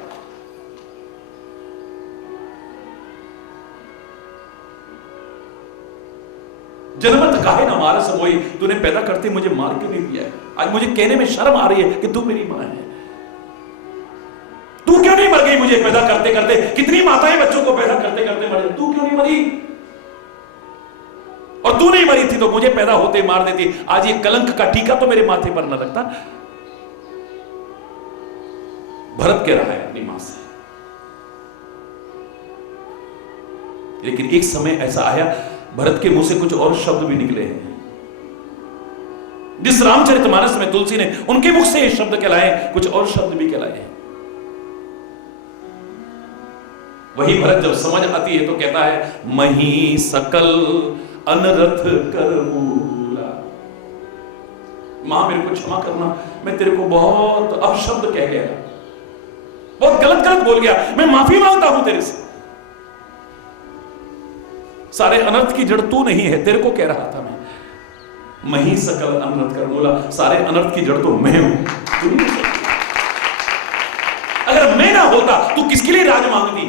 जनमत काहे ना मारस मोई, तूने पैदा करते मुझे मार क्यों नहीं दिया है? आज मुझे कहने में शर्म आ रही है कि तू मेरी मां है। तू क्यों नहीं मर गई मुझे पैदा करते करते? कितनी माताएं बच्चों को पैदा करते करते मर गई, तू क्यों नहीं मरी? और तू नहीं मरी थी तो मुझे पैदा होते मार देती। आज ये कलंक का टीका तो मेरे माथे पर न लगता। भरत कह रहा है अपनी मां से। लेकिन एक समय ऐसा आया, भरत के मुंह से कुछ और शब्द भी निकले हैं। जिस रामचरितमानस में तुलसी ने उनके मुख से ये शब्द कहलाए, कुछ और शब्द भी कहलाए हैं। वही भरत जब समझ आती है तो कहता है, मही सकल अनरथ कर मूला। मां मेरे को क्षमा करना, मैं तेरे को बहुत अपशब्द कह गया, बहुत गलत गलत बोल गया, मैं माफी मांगता हूं तेरे से। सारे अनर्थ की जड़ तू नहीं है, तेरे को कह रहा था मैं। मही सकल अनर्थ कर मूला, सारे अनर्थ की जड़ तो मैं हूं, तू नहीं हो सकता। अगर मैं ना होता तू किसके लिए राज मांगती,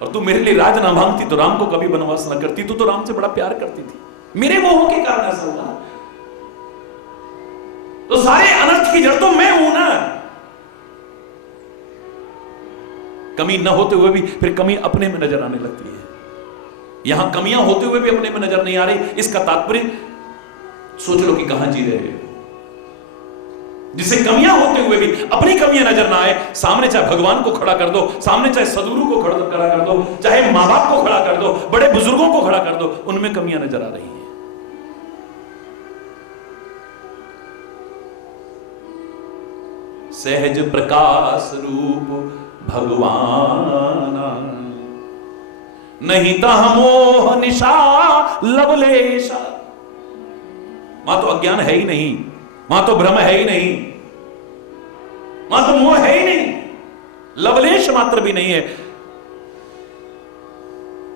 और तू मेरे लिए राज ना मांगती तो राम को कभी वनवास ना करती। तू तो राम से बड़ा प्यार करती थी, मेरे मोह के कारण ऐसा हुआ। तो सारे अनर्थ की जड़ तो मैं हूं ना। कमी न होते हुए भी फिर कमी अपने में नजर आने लगती है। यहां कमियां होते हुए भी अपने में नजर नहीं आ रही, इसका तात्पर्य सोच लो कि कहां जी रहे हो। जिसे कमियां होते हुए भी अपनी कमियां नजर ना आए, सामने चाहे भगवान को खड़ा कर दो, सामने चाहे सदगुरु को खड़ा कर दो, चाहे मां बाप को खड़ा कर दो, बड़े बुजुर्गों को खड़ा कर दो, उनमें कमियां नजर आ रही हैं। सहज प्रकाश रूप भगवान, नहीं तह मोह निशा लवलेशा। मां तो अज्ञान है ही नहीं, मां तो भ्रम है ही नहीं, मां तो मोह है ही नहीं, लवलेश मात्र भी नहीं है।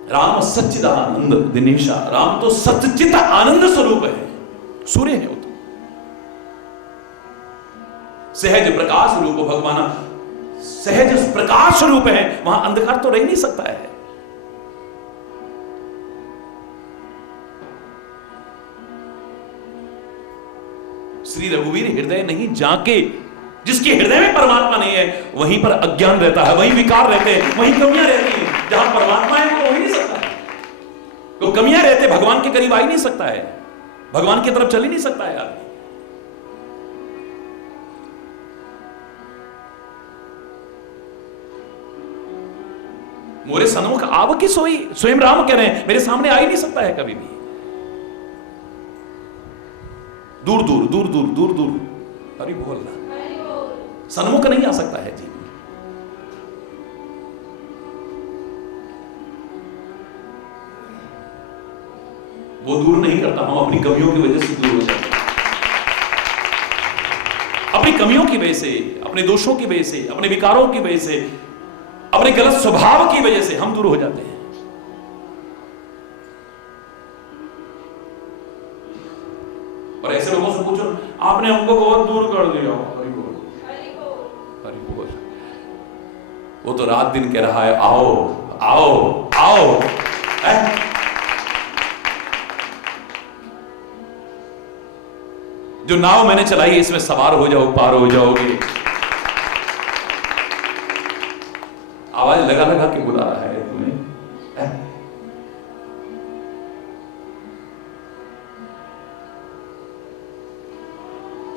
राम सच्चिदानंद दिनेशा, राम तो सच्चित आनंद स्वरूप है, सूर्य है वो तो। सहज प्रकाश रूप भगवान, सहज प्रकाश रूप है, वहां अंधकार तो रह नहीं सकता है। श्री रघुवीर हृदय नहीं जाके, जिसके हृदय में परमात्मा नहीं है वहीं पर अज्ञान रहता है, वहीं विकार रहते हैं, वहीं कमियां रहती हैं। जहां परमात्मा है वो हो ही नहीं सकता है, तो कमियां रहते भगवान के करीब आ ही नहीं सकता है, भगवान की तरफ चल ही नहीं सकता है आदमी। मोरे सन्मुख आव की सोई, स्वयं राम कह रहे हैं, मेरे सामने आ ही नहीं सकता है कभी भी। दूर दूर दूर दूर दूर दूर, हरि बोल, सन्मुख नहीं आ सकता है जी। वो दूर नहीं करता, हम अपनी कमियों की वजह से दूर हो जाते हैं। अपनी कमियों की वजह से, अपने दोषों की वजह से, अपने विकारों की वजह से, अपने गलत स्वभाव की वजह से हम दूर हो जाते हैं। और ऐसे लोगों से पूछो, आपने हमको बहुत दूर कर दिया, हरि बोल, हरि बोल। वो तो रात दिन कह रहा है, आओ आओ आओ। जो नाव मैंने चलाई है इसमें सवार हो जाओ, पार हो जाओगे। आवाज लगा लगा के बुला रहा है तुम्हें।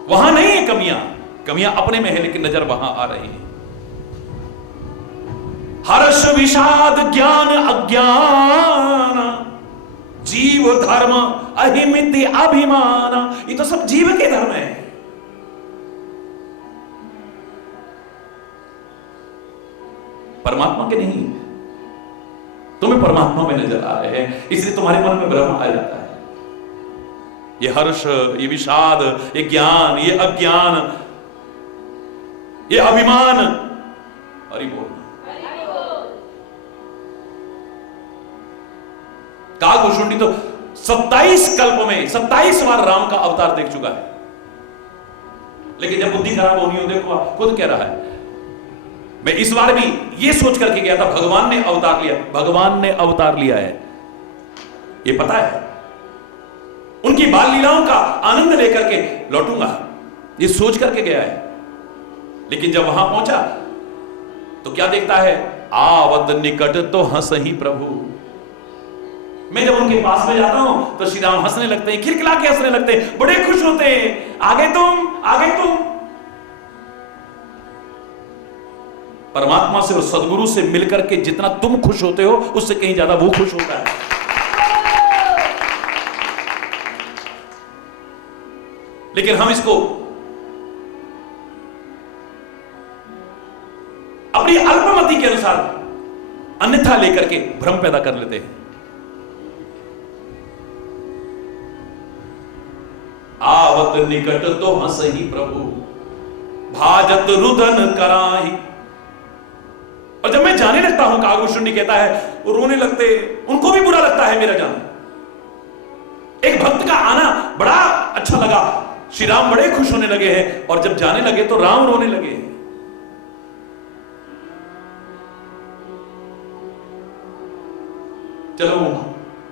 वहां नहीं है कमियां, कमियां अपने में है, लेकिन नजर वहां आ रही है। हर्ष विषाद ज्ञान अज्ञान, जीव धर्म अहिमिति अभिमान, ये तो सब जीव के धर्म है। परमात्मा के नहीं। तुम्हें परमात्मा में नजर आ रहे हैं, इसलिए तुम्हारे मन में भ्रम आ जाता है। ये हर्ष, ये विषाद, ये ज्ञान, ये अज्ञान, ये अभिमान, हरि बोल। कालभूषुंडी तो 27 कल्प में 27 बार राम का अवतार देख चुका है, लेकिन जब बुद्धि खराब होनी हो, देखो खुद कह रहा है, मैं इस बार भी ये सोच करके गया था भगवान ने अवतार लिया, भगवान ने अवतार लिया है, ये पता है, उनकी बाल लीलाओं का आनंद लेकर के लौटूंगा, ये सोच करके गया है। लेकिन जब वहां पहुंचा तो क्या देखता है, आवद निकट तो हंस ही प्रभु। मैं जब उनके पास में जाता हूं तो श्री राम हंसने लगते हैं, खिलखिला के हंसने लगते हैं, बड़े खुश होते हैं, आगे तुम, आगे तुम। परमात्मा से और सदगुरु से मिलकर के जितना तुम खुश होते हो उससे कहीं ज्यादा वो खुश होता है। लेकिन हम इसको अपनी अल्पमति के अनुसार अन्यथा लेकर के भ्रम पैदा कर लेते हैं। आवत निकट तो हंसहि प्रभु, भाजत रुदन कराही। और जब मैं जाने लगता हूं, कागभूषणी कहता है, वो रोने लगते, उनको भी बुरा लगता है मेरा जाना। एक भक्त का आना बड़ा अच्छा लगा, श्री राम बड़े खुश होने लगे हैं, और जब जाने लगे तो राम रोने लगे। चलो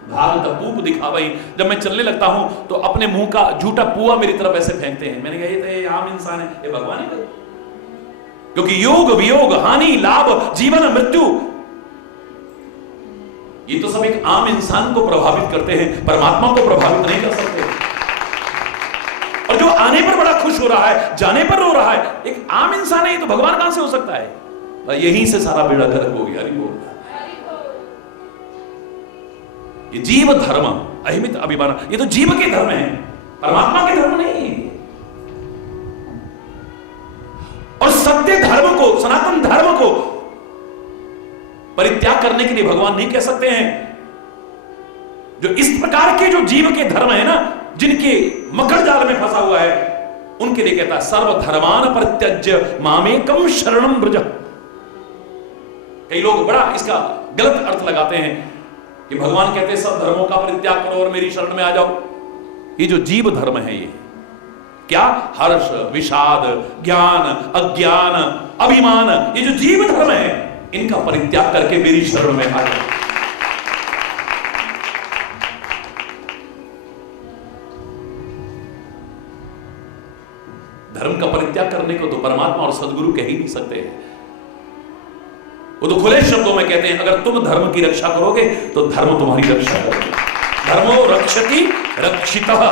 भाग तपूप दिखा भाई। जब मैं चलने लगता हूं तो अपने मुंह का झूठा पुआ मेरी तरफ ऐसे फेंकते हैं। मैंने कहा ये तो ये आम इंसान है, ये भगवान है भाई। क्योंकि योग वियोग हानि लाभ जीवन मृत्यु ये तो सब एक आम इंसान को प्रभावित करते हैं, परमात्मा को प्रभावित नहीं कर सकते। और जो आने पर बड़ा खुश हो रहा है, जाने पर रो रहा है, एक आम इंसान है, ये तो भगवान कहां से हो सकता है। यहीं से सारा बेड़ा गर्क हो गया। हरि बोल। ये जीव धर्म अहिमित अभिमान, ये तो जीव के धर्म है, परमात्मा के धर्म नहीं। और सत्य धर्म को, सनातन धर्म को परित्याग करने के लिए भगवान नहीं कह सकते हैं। जो इस प्रकार के जो जीव के धर्म है ना, जिनके मकड़ जाल में फंसा हुआ है, उनके लिए कहता है सर्वधर्मान परित्यज्य मामेकम शरणम व्रज। कई लोग बड़ा इसका गलत अर्थ लगाते हैं कि भगवान कहते हैं सब धर्मों का परित्याग करो और मेरी शरण में आ जाओ। ये जो जीव धर्म है, ये क्या हर्ष विषाद ज्ञान अज्ञान अभिमान, ये जो जीव धर्म है, इनका परित्याग करके मेरी शरण में आ जाओ। धर्म का परित्याग करने को तो परमात्मा और सदगुरु कह ही नहीं सकते हैं। वो तो खुले शब्दों में कहते हैं, अगर तुम धर्म की रक्षा करोगे तो धर्म तुम्हारी रक्षा करेगा। धर्मो रक्षति रक्षितः।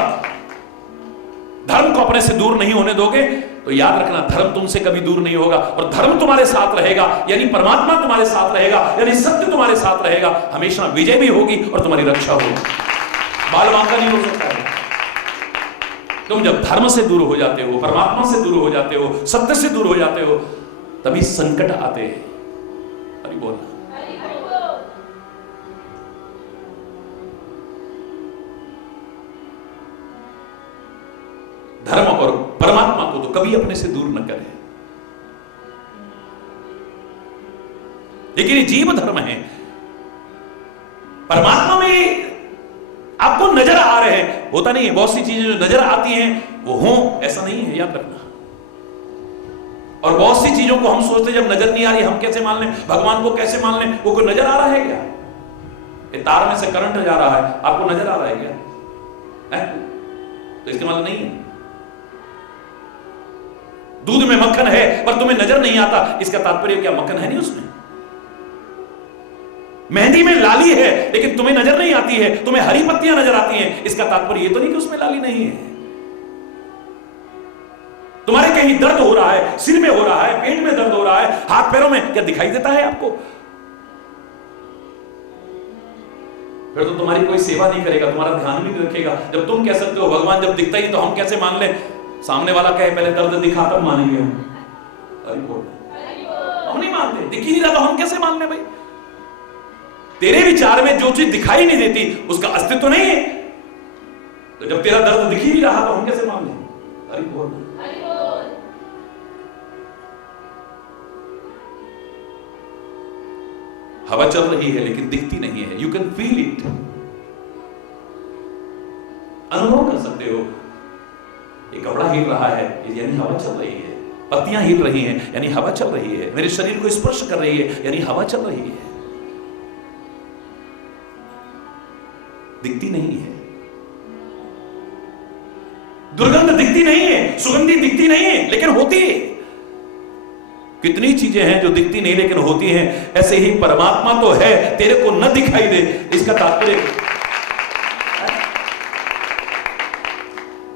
धर्म को अपने से दूर नहीं होने दोगे तो याद रखना, धर्म तुमसे कभी दूर नहीं होगा, और धर्म तुम्हारे साथ रहेगा, यानी परमात्मा तुम्हारे साथ रहेगा, यानी सत्य तुम्हारे साथ रहेगा। हमेशा विजय भी होगी और तुम्हारी रक्षा होगी। बाल बांका नहीं हो सकता है। तुम जब धर्म से दूर हो जाते हो, परमात्मा से दूर हो जाते हो, सत्य से दूर हो जाते हो, तभी संकट आते हैं। हरि बोल। धर्म और परमात्मा को तो कभी अपने से दूर न करें। लेकिन ये जीव धर्म है, परमात्मा में आपको नजर आ रहे हैं, होता नहीं है। बहुत सी चीजें जो नजर आती हैं वो हों ऐसा नहीं है, याद रखना। और बहुत सी चीजों को हम सोचते जब नजर नहीं आ रही हम कैसे मान लें, भगवान को कैसे मान लें। वो कोई नजर आ रहा है क्या? ये तार में से करंट जा रहा है, आपको नजर आ रहा है क्या? तो इसके मतलब नहीं है। दूध में मक्खन है पर तुम्हें नजर नहीं आता, इसका तात्पर्य क्या मक्खन है नहीं उसमें? मेहंदी में लाली है लेकिन तुम्हें नजर नहीं आती है, तुम्हें हरी पत्तियां नजर आती हैं, इसका तात्पर्य ये तो नहीं कि उसमें लाली नहीं है। तुम्हारे कहीं दर्द हो रहा है, सिर में हो रहा है, पेट में दर्द हो रहा है, हाथ पैरों में, क्या दिखाई देता है आपको? फिर तो तुम्हारी कोई सेवा नहीं करेगा, तुम्हारा ध्यान भी नहीं रखेगा। जब तुम कह सकते हो भगवान जब दिखता ही तो हम कैसे मान ले, सामने वाला कहे पहले दर्द दिखा तब मानेंगे हम। हम नहीं मानते, दिख ही नहीं रहा तो हम कैसे मान ले भाई? तेरे विचार में जो चीज दिखाई नहीं देती उसका अस्तित्व नहीं है, तो जब तेरा दर्द दिख ही नहीं रहा तो हम कैसे मान लें? हरि बोल। हवा चल रही है लेकिन दिखती नहीं है। यू कैन फील इट, अनुभव कर सकते हो। ये कपड़ा हिल रहा है यानी हवा चल रही है, पत्तियां हिल रही हैं यानी हवा चल रही है, मेरे शरीर को स्पर्श कर रही है यानी हवा चल रही है। दिखती नहीं है, दुर्गंध दिखती नहीं है, सुगंधी दिखती नहीं है लेकिन होती है। कितनी चीजें हैं जो दिखती नहीं लेकिन होती हैं। ऐसे ही परमात्मा तो है, तेरे को न दिखाई दे, इसका तात्पर्य।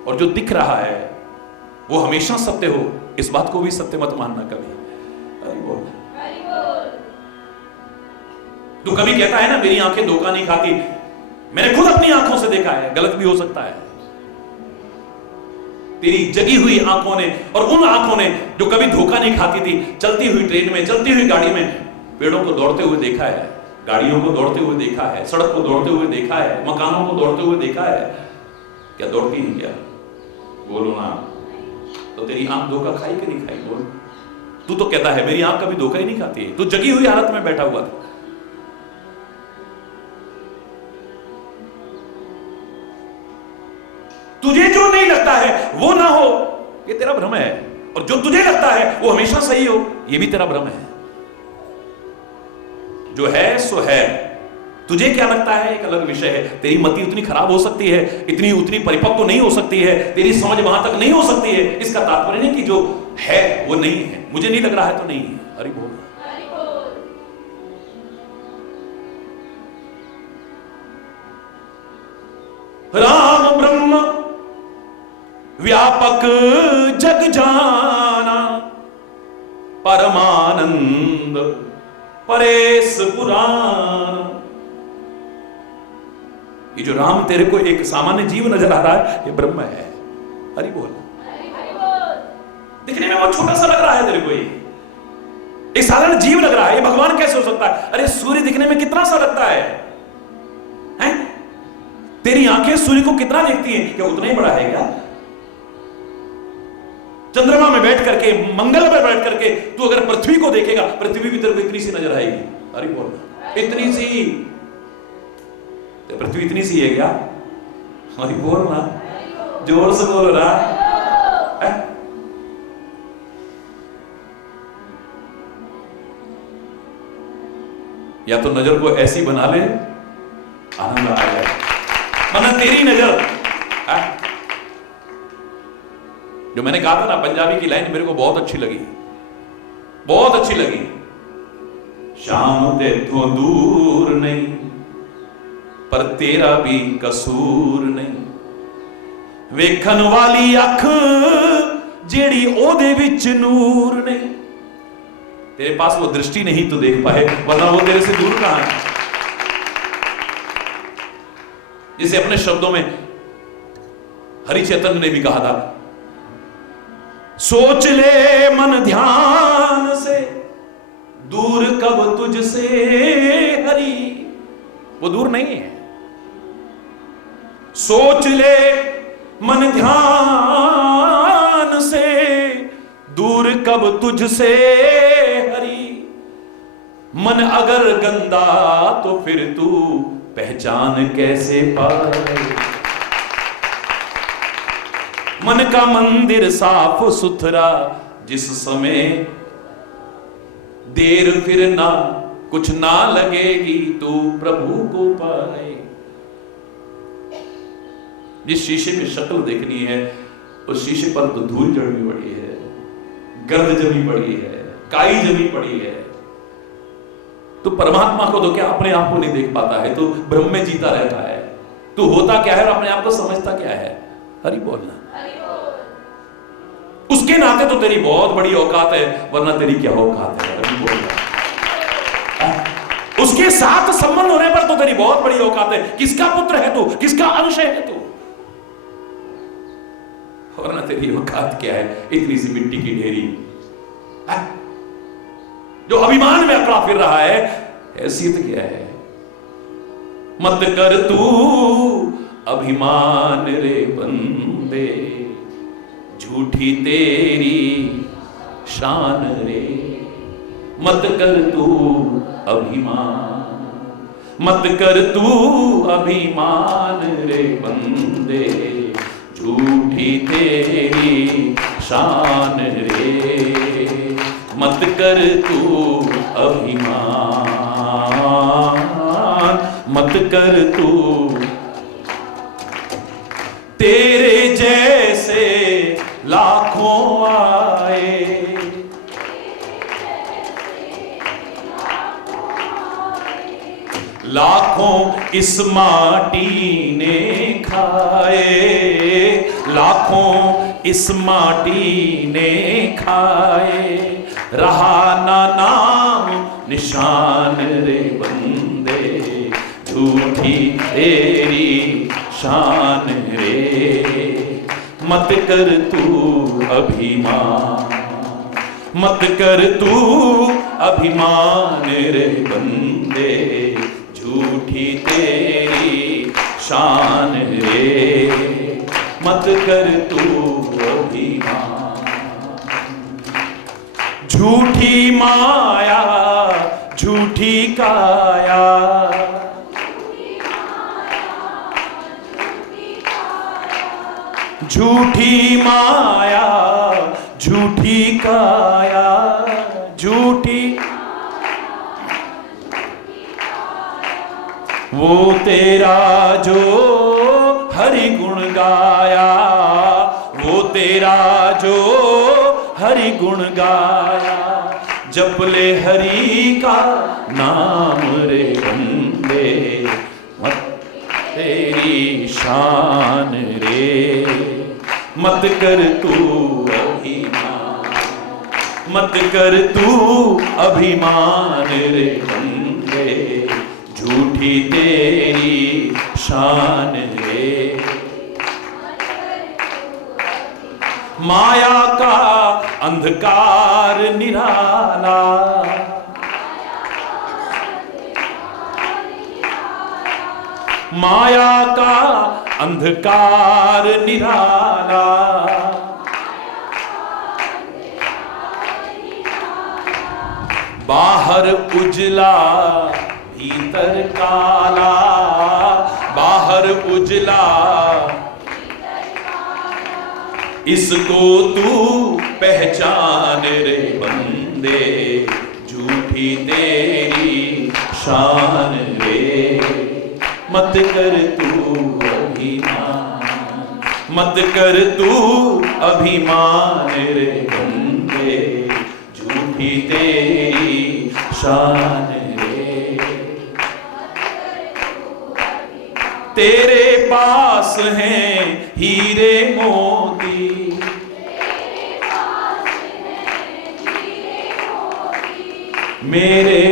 और जो दिख रहा है वो हमेशा सत्य हो, इस बात को भी सत्य मत मानना कभी। अरे बोल। तू कभी कहता है ना मेरी आंखें धोखा नहीं खाती, मैंने खुद अपनी आंखों से देखा है, गलत भी हो सकता है। तेरी जगी हुई आंखों ने और उन आंखों ने जो कभी धोखा नहीं खाती थी, चलती हुई ट्रेन में, चलती हुई गाड़ी में पेड़ों को दौड़ते हुए देखा है, गाड़ियों को दौड़ते हुए देखा है, सड़क को दौड़ते हुए देखा है, मकानों को दौड़ते हुए देखा है। क्या दौड़ती नहीं क्या? बोलो ना। तो तेरी आंख धोखा खाई कि नहीं खाई? बोल। तू तो कहता है मेरी आंख कभी धोखा ही नहीं खाती है, तू जगी हुई हालत में बैठा हुआ था। तुझे जो नहीं लगता है वो ना हो, ये तेरा भ्रम है, और जो तुझे लगता है वो हमेशा सही हो, ये भी तेरा भ्रम है। जो है सो है, तुझे क्या लगता है एक अलग विषय है। तेरी मति उतनी खराब हो सकती है, इतनी उतनी परिपक्व नहीं हो सकती है, तेरी समझ वहां तक नहीं हो सकती है। इसका तात्पर्य नहीं कि जो है वो नहीं है। मुझे नहीं लग रहा है तो नहीं है। हरि बोल। राम ब्रह्म व्यापक जग जाना, परमानंद परेश पुराण। ये जो राम तेरे को एक सामान्य जीव नजर आ रहा है, ये ब्रह्म है। हरि बोल। दिखने में वो छोटा सा लग रहा है तेरे को, ये एक साधारण जीव लग रहा है, ये भगवान कैसे हो सकता है? अरे सूर्य दिखने में कितना सा लगता है, हैं? तेरी आंखें सूर्य को कितना देखती हैं? क्या उतना ही बड़ा है क्या? चंद्रमा में बैठ करके, मंगल पर बैठ करके तू अगर पृथ्वी को देखेगा, पृथ्वी भी तेरे को इतनी सी नजर आएगी। अरे बोल, इतनी सी, तो पृथ्वी इतनी सी है क्या? अरे बोल ना, जोर से बोलो ना। या तो नजर को ऐसी बना ले, आनंद आ जाए, वरना तेरी नजर जो मैंने कहा था ना, पंजाबी की लाइन मेरे को बहुत अच्छी लगी, बहुत अच्छी लगी। शाम तेथों दूर नहीं, पर तेरा भी कसूर नहीं। वेखन वाली अख जेड़ी ओदे विच नूर नहीं। तेरे पास वो दृष्टि नहीं तो देख पाए, वरना वो तेरे से दूर कहां है। जिसे अपने शब्दों में हरि चैतन्य ने भी कहा था, सोच ले मन ध्यान से, दूर कब तुझसे हरि। वो दूर नहीं है। सोच ले मन ध्यान से, दूर कब तुझसे हरि। मन अगर गंदा तो फिर तू पहचान कैसे पाए। मन का मंदिर साफ सुथरा, जिस समय देर फिर ना कुछ ना लगेगी, तू प्रभु को पाए। जिस शीशे में शक्ल देखनी है, उस शीशे पर तो धूल जमी पड़ी है, गर्द जमी पड़ी है, काई जमी पड़ी है। तो परमात्मा को तो क्या अपने आप को नहीं देख पाता है, तो ब्रह्म में जीता रहता है। तू होता क्या है और अपने आप को समझता क्या है? हरि बोलना। उसके नाते तो तेरी बहुत बड़ी औकात है, वरना तेरी क्या औकात है? हरि बोलना। उसके साथ संबंध होने पर तो तेरी बहुत बड़ी औकात है। किसका पुत्र है तू? किसका अंश है तू? वरना तेरी औकात क्या है? इतनी सी मिट्टी की ढेरी जो अभिमान में अकड़ा फिर रहा है, हैसियत क्या है? मत कर तू अभिमान रे बंदे, झूठी तेरी शान रे। मत कर तू अभिमान, मत कर तू अभिमान रे बंदे, झूठी तेरी शान रे। मत कर तू अभिमान, मत कर तू। तेरे जैसे लाखों आए, लाखों इस माटी ने खाए, लाखों इस माटी ने खाए। रहा ना नाम निशान रे बंदे, झूठी तेरी शान रे, मत कर तू अभिमान, मत कर तू अभिमान रे बंदे, झूठी तेरी शान रे, मत कर तू अभिमान। झूठी माया झूठी काया, झूठी माया झूठी काया, झूठी वो तेरा जो हरि गुण गाया, वो तेरा जो हरि गुण गाया, जप ले हरि का नाम रे बंदे, मत तेरी शान रे, मत कर तू अभिमान, मत कर तू अभिमान रे बंदे, झूठी तेरी शान रे। माया का अंधकार निराला, माया का अंधकार निराला, बाहर उजला भीतर काला, बाहर उजला इसको तू पहचान रे बंदे, झूठी तेरी शान रे, मत कर तू अभिमान, मत कर तू अभिमान रे बंदे, झूठी तेरी शान रे। तेरे पास हैं हीरे मोती, मेरे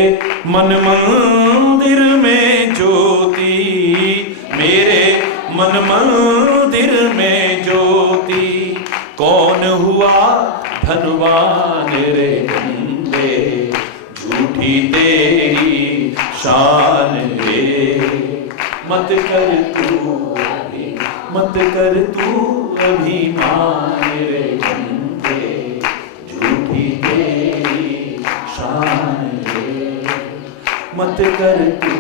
मन मंदिर में ज्योति, मेरे मन मंदिर में ज्योति, कौन हुआ धनवान रे बंदे, झूठी तेरी शान रे, मत कर तू अभिमान रे बंदे, झूठी तेरी शान रे, मत कर तू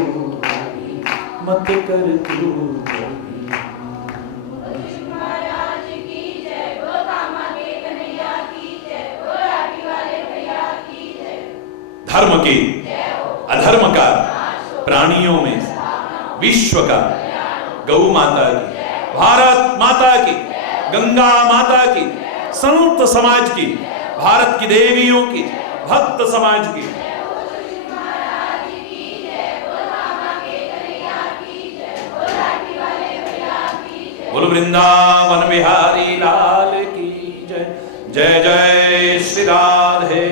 धर्म के अधर्म का प्राणियों में विश्व का, गौ माता की, भारत माता की, गंगा माता की, संत समाज की, भारत की देवियों की, भक्त समाज की, बोलो वृंदावन बिहारी लाल की जय। जय जय श्री राधे।